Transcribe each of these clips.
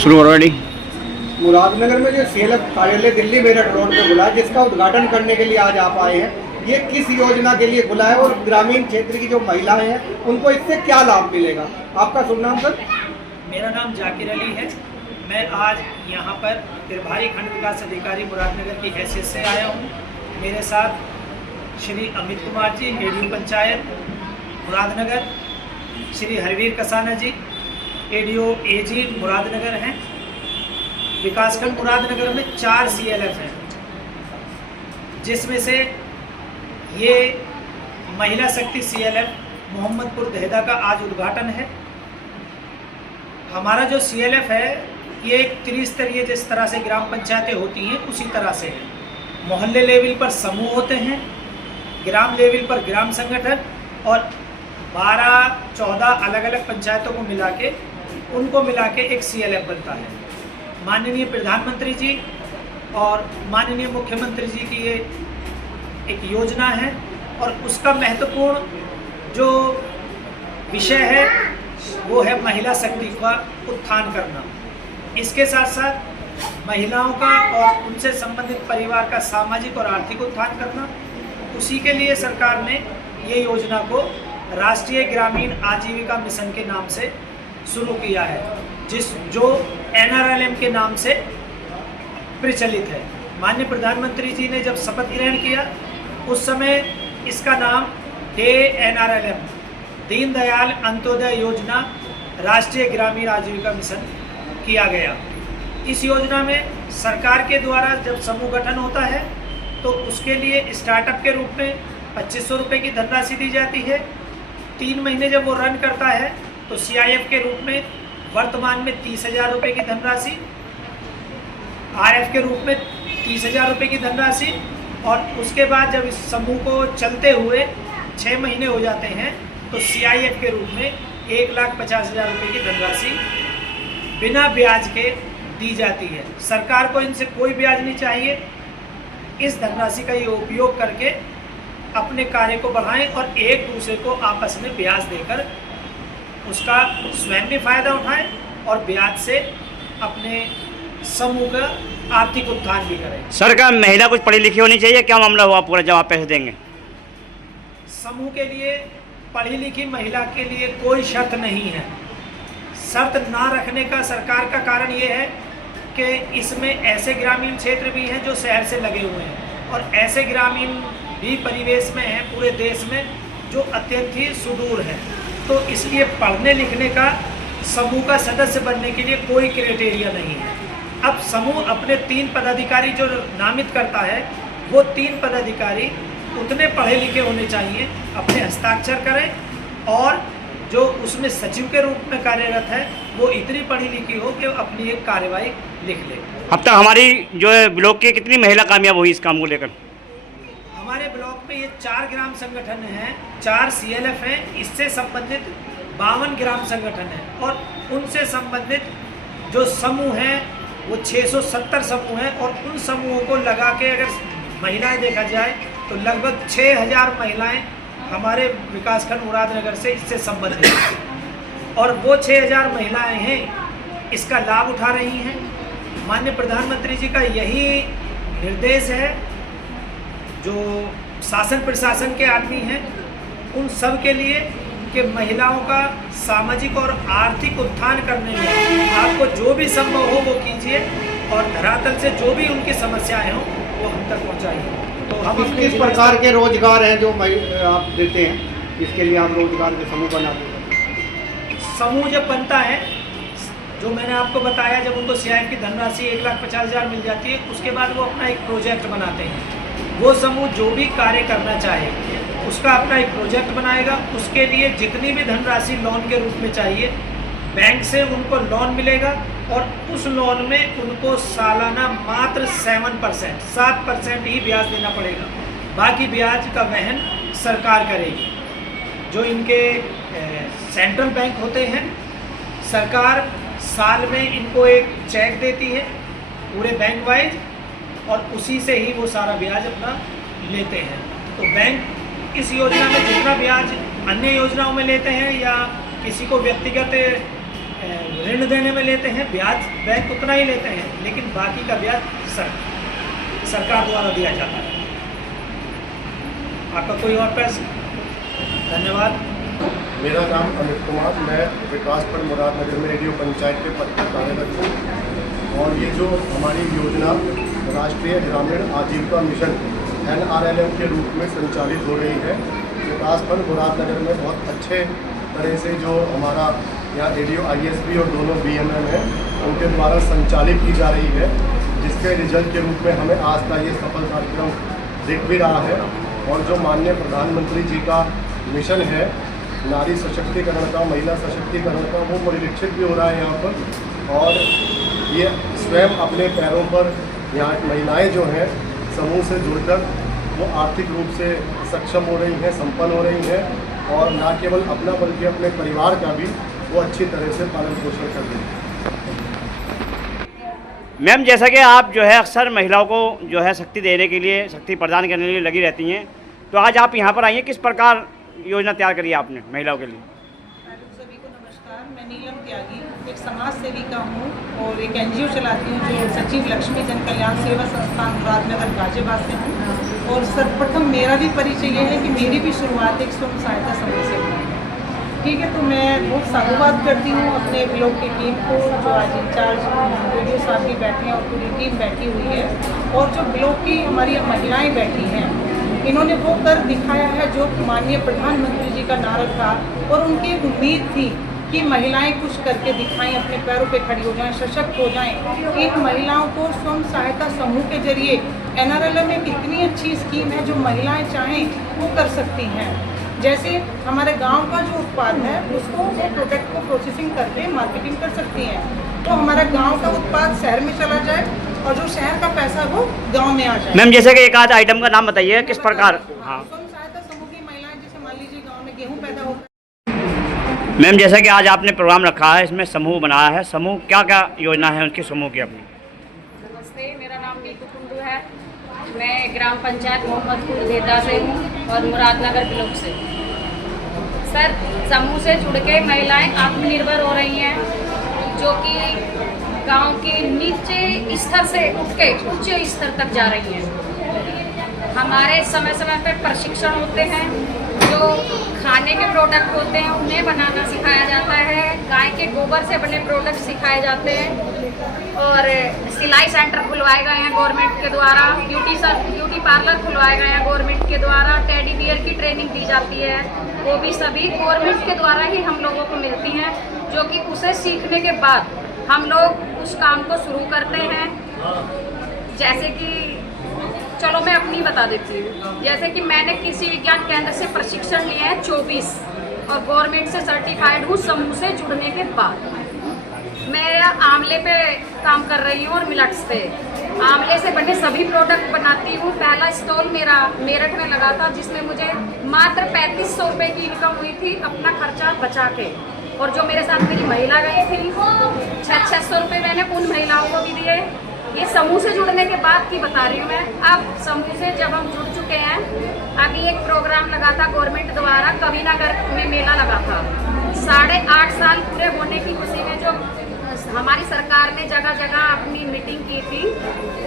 शुरू ऑलरेडी। मुरादनगर में जो सीएलएफ कार्यालय दिल्ली मेरठ रोड पे खुला है, जिसका उद्घाटन करने के लिए आज आप आए हैं, ये किस योजना के लिए खुला है और ग्रामीण क्षेत्र की जो महिलाएं हैं उनको इससे क्या लाभ मिलेगा? आपका शुभ नाम सर? मेरा नाम जाकिर अली है। मैं आज यहाँ पर प्रभारी खंड विकास अधिकारी मुरादनगर की हैसियत से आया हूँ। मेरे साथ श्री अमित कुमार जी, एडीओ पंचायत मुरादनगर, श्री हरवीर कसाना जी, एडीओ एजी मुरादनगर हैं। विकासखंड मुरादनगर में 4 सीएलएफ हैं, जिसमें से ये महिला शक्ति सीएलएफ मोहम्मदपुर दहेदा का आज उद्घाटन है। हमारा जो सीएलएफ है ये एक त्रिस्तरीय, जिस तरह से ग्राम पंचायतें होती हैं उसी तरह से है। मोहल्ले लेवल पर समूह होते हैं, ग्राम लेवल पर ग्राम संगठन और 12-14 अलग अलग पंचायतों को मिला के एक सीएलएफ बनता है। माननीय प्रधानमंत्री जी और माननीय मुख्यमंत्री जी की ये एक योजना है और उसका महत्वपूर्ण जो विषय है वो है महिला शक्ति का उत्थान करना। इसके साथ साथ महिलाओं का और उनसे संबंधित परिवार का सामाजिक और आर्थिक उत्थान करना। उसी के लिए सरकार ने ये योजना को राष्ट्रीय ग्रामीण आजीविका मिशन के नाम से शुरू किया है, जो NRLM के नाम से प्रचलित है। माननीय प्रधानमंत्री जी ने जब शपथ ग्रहण किया उस समय इसका नाम NRLM, दीनदयाल अंत्योदय योजना राष्ट्रीय ग्रामीण आजीविका मिशन किया गया। इस योजना में सरकार के द्वारा जब समूह गठन होता है तो उसके लिए स्टार्टअप के रूप में 2500 रुपये की धनराशि दी जाती है। 3 महीने जब वो रन करता है तो CIF के रूप में वर्तमान में 30,000 रुपये की धनराशि, RF के रूप में 30,000 रुपये की धनराशि और उसके बाद जब इस समूह को चलते हुए 6 महीने हो जाते हैं तो CIF के रूप में 1,50,000 रुपये की धनराशि बिना ब्याज के दी जाती है। सरकार को इनसे कोई ब्याज नहीं चाहिए। इस धनराशि का ये उपयोग करके अपने कार्य को बढ़ाएं और एक दूसरे को आपस में ब्याज देकर उसका स्वयं भी फायदा उठाएं और ब्याज से अपने समूह का आर्थिक उत्थान भी करें। सरकार महिला कुछ पढ़ी लिखी होनी चाहिए, क्या मामला हुआ पूरा जवाब पैसे देंगे? समूह के लिए पढ़ी लिखी महिला के लिए कोई शर्त नहीं है। शर्त ना रखने का सरकार का कारण ये है कि इसमें ऐसे ग्रामीण क्षेत्र भी हैं जो शहर से लगे हुए हैं और ऐसे ग्रामीण भी परिवेश में हैं पूरे देश में जो अत्यंत ही सुदूर हैं। तो इसलिए पढ़ने लिखने का समूह का सदस्य बनने के लिए कोई क्राइटेरिया नहीं है। अब समूह अपने 3 पदाधिकारी जो नामित करता है वो 3 पदाधिकारी उतने पढ़े लिखे होने चाहिए, अपने हस्ताक्षर करें और जो उसमें सचिव के रूप में कार्यरत है वो इतनी पढ़ी लिखी हो कि अपनी एक कार्यवाही लिख ले। अब तक हमारी जो है ब्लॉक की कितनी महिला कामयाब हुई इस काम को लेकर? हमारे ब्लॉक में ये 4 ग्राम संगठन हैं, 4 CLF हैं। इससे संबंधित 52 ग्राम संगठन हैं और उनसे संबंधित जो समूह हैं वो 670 समूह हैं और उन समूहों को लगा के अगर महिलाएं देखा जाए तो लगभग 6,000 महिलाएं हमारे विकासखंड मुरादनगर से इससे संबंधित हैं और वो 6,000 महिलाएं हैं इसका लाभ उठा रही हैं। माननीय प्रधानमंत्री जी का यही निर्देश है, जो शासन प्रशासन के आदमी हैं उन सब के लिए कि महिलाओं का सामाजिक और आर्थिक उत्थान करने में आपको जो भी संभव हो वो कीजिए और धरातल से जो भी उनकी समस्याएं हों वो हम तक पहुंचाइए। तो हम किस प्रकार के रोजगार हैं जो आप देते हैं, इसके लिए आप रोजगार के समूह बनाते हैं? समूह जब बनता है, जो मैंने आपको बताया, जब उनको CIF की धनराशि 1,50,000 मिल जाती है उसके बाद वो अपना एक प्रोजेक्ट बनाते हैं। वो समूह जो भी कार्य करना चाहे उसका अपना एक प्रोजेक्ट बनाएगा। उसके लिए जितनी भी धनराशि लोन के रूप में चाहिए बैंक से उनको लोन मिलेगा और उस लोन में उनको सालाना मात्र 7% ही ब्याज देना पड़ेगा। बाकी ब्याज का वहन सरकार करेगी। जो इनके सेंट्रल बैंक होते हैं, सरकार साल में इनको एक चेक देती है पूरे बैंक वाइज और उसी से ही वो सारा ब्याज अपना लेते हैं। तो बैंक इस योजना में जितना ब्याज अन्य योजनाओं में लेते हैं या किसी को व्यक्तिगत ऋण देने में लेते हैं, ब्याज बैंक उतना ही लेते हैं, लेकिन बाकी का ब्याज सरकार द्वारा दिया जाता है। आपका कोई और प्रश्न? धन्यवाद। मेरा नाम अमित कुमार, मैं विकासखंड मुरादनगर में रेडियो पंचायत के पद पर कार्यरत हूँ। और ये जो हमारी योजना राष्ट्रीय ग्रामीण आजीविका मिशन NRLM के रूप में संचालित हो रही है, विकासखंड मुरादनगर में बहुत अच्छे तरह से जो हमारा यहाँ रेडियो ISP और दोनों BMM हैं उनके द्वारा संचालित की जा रही है, जिसके रिजल्ट के रूप में हमें आज का ये सफल कार्यक्रम दिख भी रहा है। और जो माननीय प्रधानमंत्री जी का मिशन है नारी सशक्तिकरण का, महिला सशक्तिकरण का, वो परिलक्षित भी हो रहा है यहाँ पर। और ये स्वयं अपने पैरों पर यहाँ महिलाएं जो हैं समूह से जुड़कर वो आर्थिक रूप से सक्षम हो रही हैं, संपन्न हो रही हैं, और न केवल अपना बल्कि अपने परिवार का भी वो अच्छी तरह से पालन पोषण कर रही हैं। मैम, जैसा कि आप जो है अक्सर महिलाओं को जो है शक्ति देने के लिए, शक्ति प्रदान करने के लिए लगी रहती हैं, तो आज आप यहाँ पर आई हैं, किस प्रकार योजना तैयार करी है आपने महिलाओं के लिए? सभी को नमस्कार। मैं नीलम त्यागी एक समाज सेविका हूँ और एक NGO चलाती हूँ जो सचिव लक्ष्मी जन कल्याण सेवा संस्थान मुरादनगर गाजियाबाद से हूँ। और सर्वप्रथम मेरा भी परिचय ये है कि मेरी भी शुरुआत एक स्वयं सहायता समूह से हुई है। ठीक है, तो मैं बहुत साधुवाद करती हूँ अपने ब्लॉक की टीम को, जो आज इंचार्ज वीडियो साहब भी बैठे हैं और पूरी टीम बैठी हुई है, और जो ब्लॉक की हमारी महिलाएँ बैठी हैं, इन्होंने वो कर दिखाया है जो माननीय प्रधानमंत्री जी का नारा था। और उनकी एक उम्मीद थी कि महिलाएं कुछ करके दिखाएं, अपने पैरों पे खड़ी हो जाएं, सशक्त हो जाएं। इन महिलाओं को स्वयं सहायता समूह के जरिए NRLM एक इतनी अच्छी स्कीम है जो महिलाएं चाहें वो कर सकती हैं। जैसे हमारे गांव का जो उत्पाद है उसको वो प्रोडक्ट को प्रोसेसिंग करके मार्केटिंग कर सकती हैं, तो हमारा गाँव का उत्पाद शहर में चला जाए और जो शहर का पैसा वो गांव में आ जाए। मैम, जैसे कि एक आध आइटम का नाम बताइए, किस प्रकार? हाँ स्वयं सहायता समूह की महिलाएं, जैसे मान लीजिए गांव में गेहूं पैदा होता है। मैम, जैसा कि आज आपने प्रोग्राम रखा है, इसमें समूह बनाया है, समूह क्या क्या योजना है उनके समूह की अपनी? नमस्ते, मेरा नाम नीतू कुंडू है। मैं ग्राम पंचायत मोहम्मदपुर देदा से हूँ और मुरादनगर ब्लॉक से। सर, समूह से जुड़ के महिलाएं आत्मनिर्भर हो रही हैं, जो कि गांव के नीचे स्तर से उठ के उच्च स्तर तक जा रही हैं। हमारे समय समय पर प्रशिक्षण होते हैं, जो खाने के प्रोडक्ट होते हैं उन्हें बनाना सिखाया जाता है, गाय के गोबर से बने प्रोडक्ट सिखाए जाते हैं, और सिलाई सेंटर खुलवाए गए हैं गवर्नमेंट के द्वारा, ब्यूटी पार्लर खुलवाए गए हैं गवर्नमेंट के द्वारा, टेडी बियर की ट्रेनिंग दी जाती है, वो भी सभी गवर्नमेंट के द्वारा ही हम लोगों को मिलती हैं, जो कि उसे सीखने के बाद हम लोग उस काम को शुरू करते हैं। जैसे कि चलो मैं अपनी बता देती हूँ, जैसे कि मैंने कृषि विज्ञान केंद्र से प्रशिक्षण लिया है 24 और गवर्नमेंट से सर्टिफाइड हूँ समूह से जुड़ने के बाद। मैं आंवले पे काम कर रही हूँ और मिलट्स पे आंवले से बने सभी प्रोडक्ट बनाती हूँ। पहला स्टॉल मेरा मेरठ में लगा था, जिसमें मुझे मात्र 3500 रुपये की इनकम हुई थी अपना खर्चा बचा के, और जो मेरे साथ मेरी महिला गई थी 600 रुपये मैंने उन महिलाओं को भी दिए। ये समूह से जुड़ने के बाद की बता रही हूँ मैं। अब समूह से जब हम जुड़ चुके हैं, अभी एक प्रोग्राम लगा था गवर्नमेंट द्वारा, कबीरनगर में मेला लगा था, 8.5 साल पूरे होने की खुशी में जो हमारी सरकार ने जगह जगह अपनी मीटिंग की थी,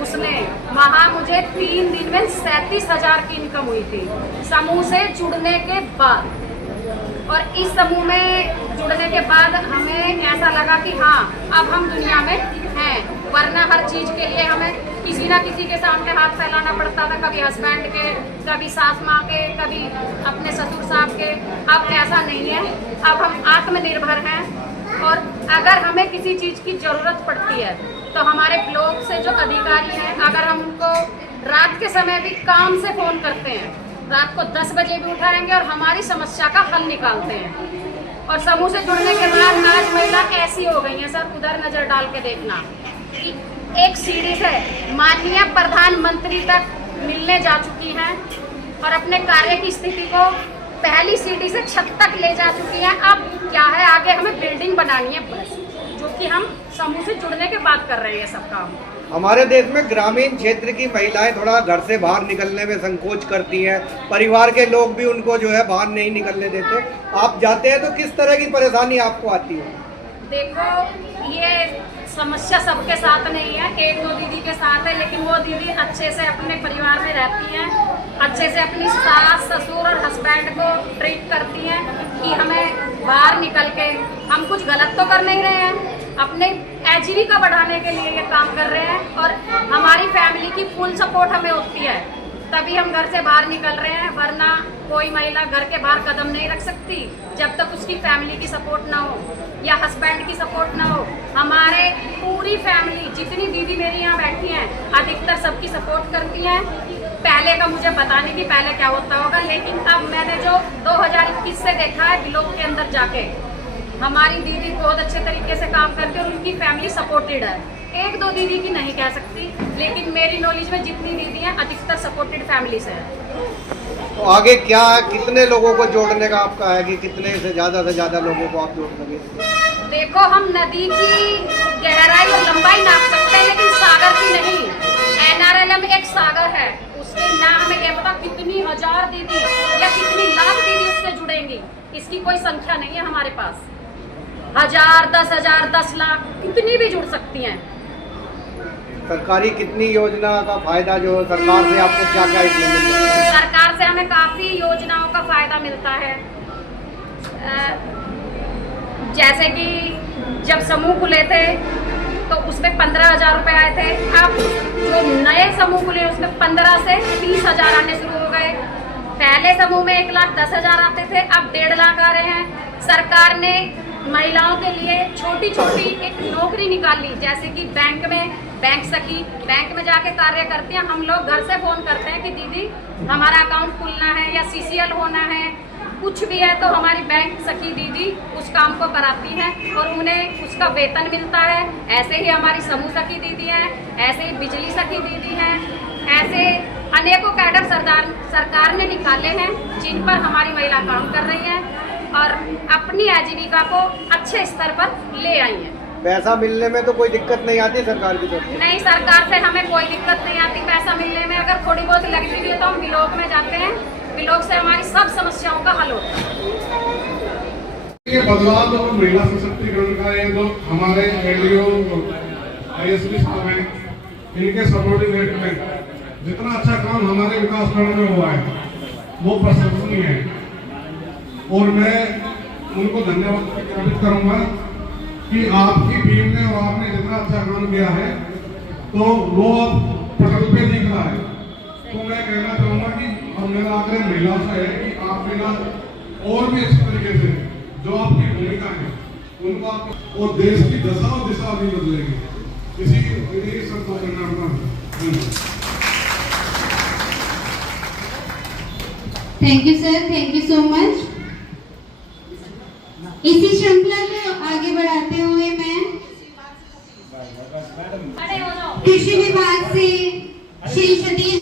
उसमें वहाँ मुझे 3 दिन में 37,000 की इनकम हुई थी समूह से जुड़ने के बाद। और इस समूह में जुड़ने के बाद हमें ऐसा लगा कि हाँ, अब हम दुनिया में हैं, वरना हर चीज़ के लिए हमें किसी ना किसी के सामने हाथ फैलाना पड़ता था, कभी हस्बैंड के, कभी सास माँ के, कभी अपने ससुर साहब के। अब ऐसा नहीं है, अब हम आत्मनिर्भर हैं, और अगर हमें किसी चीज़ की ज़रूरत पड़ती है तो हमारे ब्लॉक से जो अधिकारी हैं, अगर हम उनको रात के समय भी काम से फ़ोन करते हैं, रात को 10 बजे भी उठाएंगे और हमारी समस्या का हल निकालते हैं। और समूह से जुड़ने के बाद आज महिला ऐसी हो गई है सर, उधर नज़र डाल के देखना कि एक सीढ़ी से माननीय प्रधानमंत्री तक मिलने जा चुकी हैं और अपने कार्य की स्थिति को पहली सीढ़ी से छत तक ले जा चुकी हैं। अब क्या है, आगे हमें बिल्डिंग बनानी है बस, जो कि हम समूह से जुड़ने के बाद कर रहे हैं सब काम। हमारे देश में ग्रामीण क्षेत्र की महिलाएं थोड़ा घर से बाहर निकलने में संकोच करती हैं, परिवार के लोग भी उनको जो है बाहर नहीं निकलने देते। आप जाते हैं तो किस तरह की परेशानी आपको आती है? देखो, ये समस्या सबके साथ नहीं है, एक दो दीदी के साथ है, लेकिन वो दीदी अच्छे से अपने परिवार में रहती हैं, अच्छे से अपनी सास ससुर और हस्बैंड को ट्रीट करती हैं कि हमें बाहर निकल के हम कुछ गलत तो कर नहीं रहे हैं, अपने आजीविका बढ़ाने के लिए ये काम कर रहे हैं और हमारी फैमिली की फुल सपोर्ट हमें होती है, तभी हम घर से बाहर निकल रहे हैं, वरना कोई महिला घर के बाहर कदम नहीं रख सकती जब तक उसकी फैमिली की सपोर्ट ना हो या हस्बैंड की सपोर्ट ना हो। हमारे पूरी फैमिली, जितनी दीदी मेरी यहाँ बैठी हैं, अधिकतर सबकी सपोर्ट करती हैं। पहले का मुझे पता नहीं कि पहले क्या होता होगा, लेकिन अब मैंने जो 2021 से देखा है ब्लॉक के अंदर जाके, हमारी दीदी बहुत अच्छे तरीके से काम करती है और उनकी फैमिली सपोर्टेड है। एक दो दीदी की नहीं कह सकती, लेकिन मेरी नॉलेज में जितनी दीदी हैं अधिकतर सपोर्टेड फैमिली से है। तो आगे क्या है, कितने लोगों को जोड़ने का आपका है कि कितने से ज़्यादा लोगों को आप जोड़ सकें? देखो, हम नदी की गहराई और लंबाई नाप सकते हैं, लेकिन सागर की नहीं। NRLM एक सागर है, उसके ना हमें ये पता कितनी हजार दीदी या कितनी लाख दीदी उससे जुड़ेंगी, इसकी कोई संख्या नहीं है हमारे पास। 1000, 10,000, 10 लाख कितनी भी जुड़ सकती हैं। सरकारी कितनी योजना का फायदा जो सरकार से आपको क्या क्या इसमें मिलता है? सरकार से हमें काफ़ी योजनाओं का फायदा मिलता है, जैसे कि जब समूह खुले थे तो उसमें 15,000 रुपये आए थे। अब जो नए समूह खुले उसमें 15 से 30,000 आने शुरू हो गए। पहले समूह में 1,10,000 आते थे, अब 1.5 लाख आ रहे हैं। सरकार ने महिलाओं के लिए छोटी छोटी एक नौकरी निकाली, जैसे कि बैंक में बैंक सखी, बैंक में जाके कार्य करती हैं। हम लोग घर से फ़ोन करते हैं कि दीदी हमारा अकाउंट खुलना है या CCL होना है, कुछ भी है तो हमारी बैंक सखी दीदी उस काम को कराती हैं और उन्हें उसका वेतन मिलता है। ऐसे ही हमारी समूह सखी दीदी हैं, ऐसे ही बिजली सखी दीदी हैं, ऐसे अनेकों कैडर सरकार ने निकाले हैं जिन पर हमारी महिला काम कर रही हैं और अपनी आजीविका को अच्छे स्तर पर ले आई हैं। पैसा मिलने में तो कोई दिक्कत नहीं आती सरकार की तरफ से? नहीं, सरकार से हमें कोई दिक्कत नहीं आती पैसा मिलने में। अगर थोड़ी बहुत लगती भी है तो हम ब्लॉक में जाते हैं, ब्लॉक से हमारी सब समस्याओं का हल होता है। ये बदलाव तो महिला सशक्तिकरण का है, जो हमारे LDO ISP साहब हैं, इनके सपोर्टिंग में जितना अच्छा काम हमारे विकास खंड में हुआ है वो प्रशंसनीय है और मैं उनको धन्यवाद ज्ञापित करूंगा कि आपकी टीम ने और आपने जितना अच्छा काम किया है तो वो अब पटल पे दिख रहा है। तो मैं कहना चाहूँगा कि और मेरा आग्रह महिलाओं से है कि आप मेरा और भी अच्छे तरीके से जो आपकी भूमिका है उनको आप और देश की दशा और दिशा भी बदलेगी। इसी सब को करना। Thank you sir, thank you so much. इसी श्रृंखला को आगे बढ़ाते हुए मैं कृषि विभाग से श्री सतीश